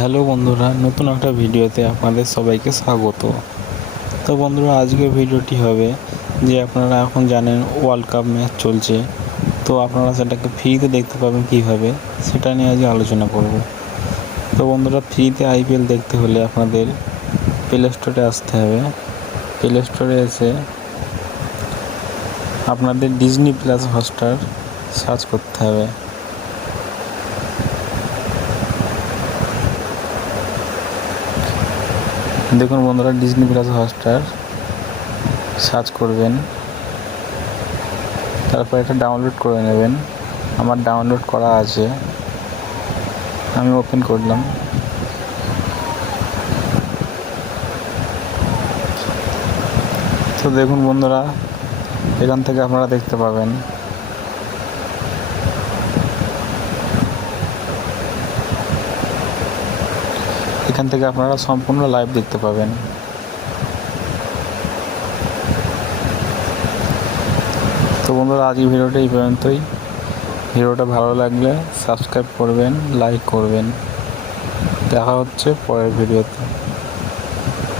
Hello বন্ধুরা, নতুন একটা ভিডিওতে আপনাদের সবাইকে স্বাগত। তো বন্ধুরা, আজকের ভিডিওটি হবে যে আপনারা এখন জানেন ওয়ার্ল্ড কাপ ম্যাচ চলছে। তো আপনারা সেটাকে ফ্রিতে দেখতে পাবেন কীভাবে, সেটা নিয়ে আজকে আলোচনা করব। তো বন্ধুরা ফ্রিতে আইপিএল দেখতে হলে আপনাদের প্লে স্টোরে আসতে হবে। প্লে স্টোরে এসে আপনাদের ডিজনি প্লাস হটস্টার সার্চ করতে হবে। দেখুন বন্ধুরা ডিজনি প্লাস হটস্টার সার্চ করবেন। তারপর এটা ডাউনলোড করে নেবেন। আমার ডাউনলোড করা আছে। আমি ওপেন করলাম। তো দেখুন বন্ধুরা, এখান থেকে আপনারা দেখতে পাবেন। এখান থেকে আপনারা সম্পূর্ণ লাইভ দেখতে পাবেন। তো বন্ধুরা আজকের ভিডিওটা এই পর্যন্তই। ভিডিওটা ভালো লাগলে সাবস্ক্রাইব করবেন লাইক করবেন। দেখা হচ্ছে পরের ভিডিওতে।